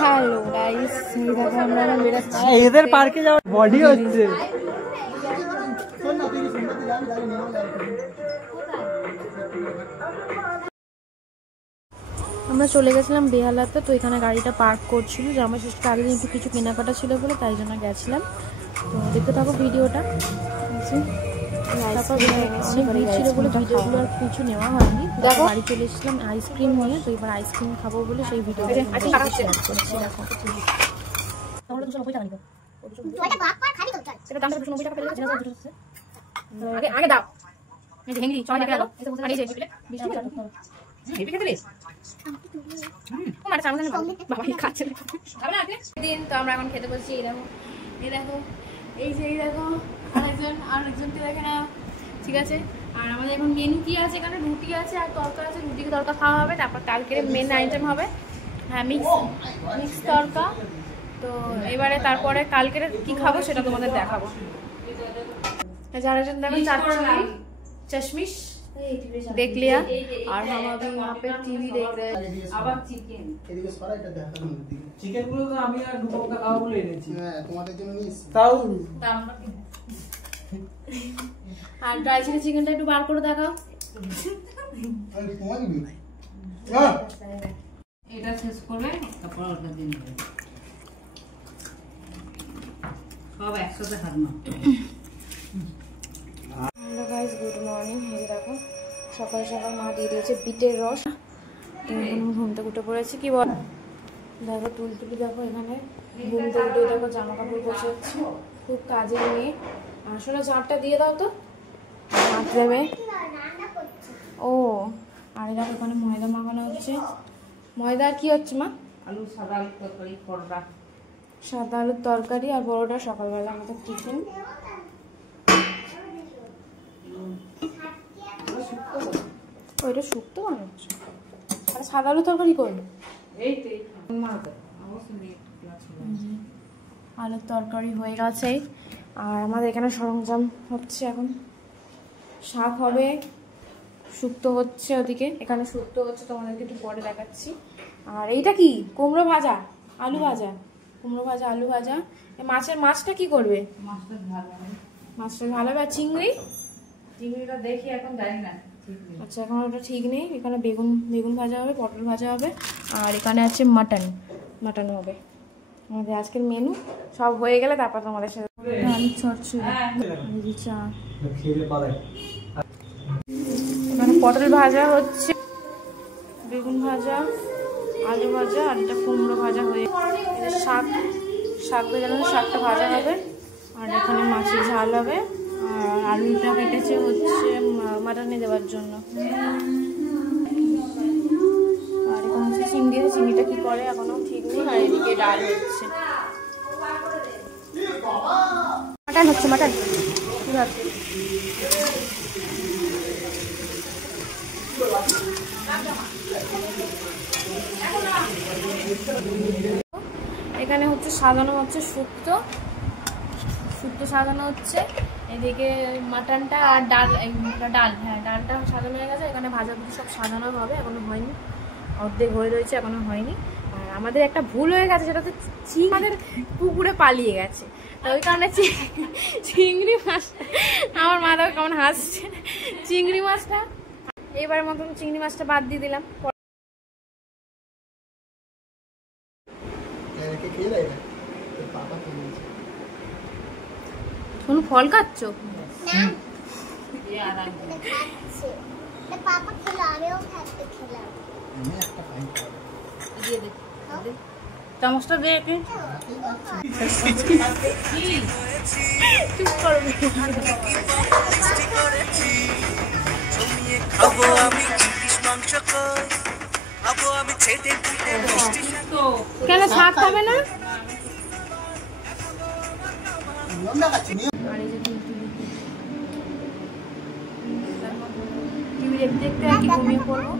Hello guys, দেখো আমরা বেরাচ্ছি। এদের পার্কে যাওয়ার বডি হচ্ছে। আমরা চলে গেছিলাম বেহালাতে, তো এখানে গাড়িটা পার্ক করছিল। জামা ষষ্ঠীর আগের দিন একটু কিছু কেনাকাটা ছিল বলে তাই জন্য গেছিলাম। তো দেখতে থাকো ভিডিওটা। তারপর অনেক ভিড় ছিল বলে ভিডিওগুলো আর কিছু নেওয়া হয়নি। দেখো বাড়ি চলে এসেছিলাম আইসক্রিম নিয়ে, তো এবার আইসক্রিম খাবো বলে সেই ভিডিও করছি। দেখো আগে দাও দিন। তো আমরা এখন খেতে বলছি। এই দেখো আরেকজনকে দেখে না, ঠিক আছে। আর আমাদের এখন মেনু কি আছে, এখানে রুটি আছে আর তরকা আছে। রুটিকে তরকা খাওয়া হবে, তারপর কালকের মেন আইটেম হবে হ্যাঁ মিক্স তরকা। তো এবারে তারপরে কালকের কি খাবো সেটা তোমাদের দেখাবো। যারা দেখেন চারটা चश्मिश देख लिया और हम अभी यहाँ पे टीवी देख रहे हैं। अब चिकन গুলো তো আমি আর দুপুরটা খাওয়া বলে এনেছি। হ্যাঁ তোমাদের জন্য নিয়েছি। তাও আর ড্রাই চিলি চিকেনটা একটু বার করে দেখাও। এটা শেষ করবে, তারপর ওটা দিন সব একসাথে খাবো। Hello guys, good morning. এই দেখো সকাল সকাল মা দিয়ে দিয়েছে বিটের রস। তো এখন ঘুম থেকে উঠে পড়েছি। কি বল দেখো তুলতুলি, দেখো এখানে ঘুম থেকে উঠে দেখো জামা কাপড় বসে যাচ্ছে। খুব কাজের মেয়ে। আসলে ঝাড়টা দিয়ে দাও তো, হাত দেবে। ও আর দেখো এখানে ময়দা মাখানো হচ্ছে। ময়দা কি হচ্ছে মা? আলু সাদা আলু তরকারি, পরোটা। সাদা আলুর তরকারি আর বড়োটা সকালবেলা আমাদের টিফিন। ওইটা শুক্তো বানাচ্ছ আর সাদা আলু তরকারি করবে? আলুর তরকারি হয়ে গেছে। আর আমাদের এখানে সরঞ্জাম হচ্ছে, এখন শাক হবে, শুক্তো হচ্ছে ওদিকে। এখানে শুক্তো হচ্ছে, তোমাদেরকে একটু পরে দেখাচ্ছি। আর এইটা কি? কুমড়ো ভাজা, আলু ভাজা, কুমড়ো ভাজা, আলু ভাজা। মাছটা কি করবে? মাছটা ভালো হবে। আর চিংড়িটা দেখি, এখন জানি না। আচ্ছা এখন ওটা ঠিক নেই। এখানে বেগুন ভাজা হবে, পটল ভাজা হবে, আর এখানে আছে মাটন হবে। আমাদের আজকের মেনু সব হয়ে গেলে তারপর তোমাদের সাথে আলু চচ্চড়ি, চা। এখানে পটল ভাজা হচ্ছে, বেগুন ভাজা, আলু ভাজা, আর এটা কুমড়ো ভাজা হয়ে শাক ভেজানো, শাকটা ভাজা হবে। আর এখানে মাছের ঝাল হবে। আর আলুটা কেটেছে হচ্ছে মাটনে দেওয়ার জন্য। আর এখানে হচ্ছে চিংড়িটা কি করে এখনো ঠিক নেই। আর এদিকে ডাল হচ্ছে, মাটন কি ভাবছি। এখানে হচ্ছে সাজানো হচ্ছে শুক্তো সাজানো হচ্ছে। এদিকে মাটনটা আর ডাল, হ্যাঁ ডালটা সাজানো হয়ে গেছে। এখানে ভাজাগুলো সব সাজানো হবে, এখনো হয়নি, অর্ধেক হয়ে রয়েছে, এখনো হয়নি। আর আমাদের একটা ভুল হয়ে গেছে, সেটা হচ্ছে আমাদের পুকুরে পালিয়ে গেছে। তো ওই কারণে চিংড়ি মাছটা, আমার মা দেখো কেমন হাসছে, চিংড়ি মাছটা এবারের মতন চিংড়ি মাছটা বাদ দিয়ে দিলাম। কোন ফল খাচ্ছ? চামচটা দে। চুপ করো। কেন শাক খাবে না? টিভি দেখতে দেখতে আর কি ঘুমিয়ে পড়বো।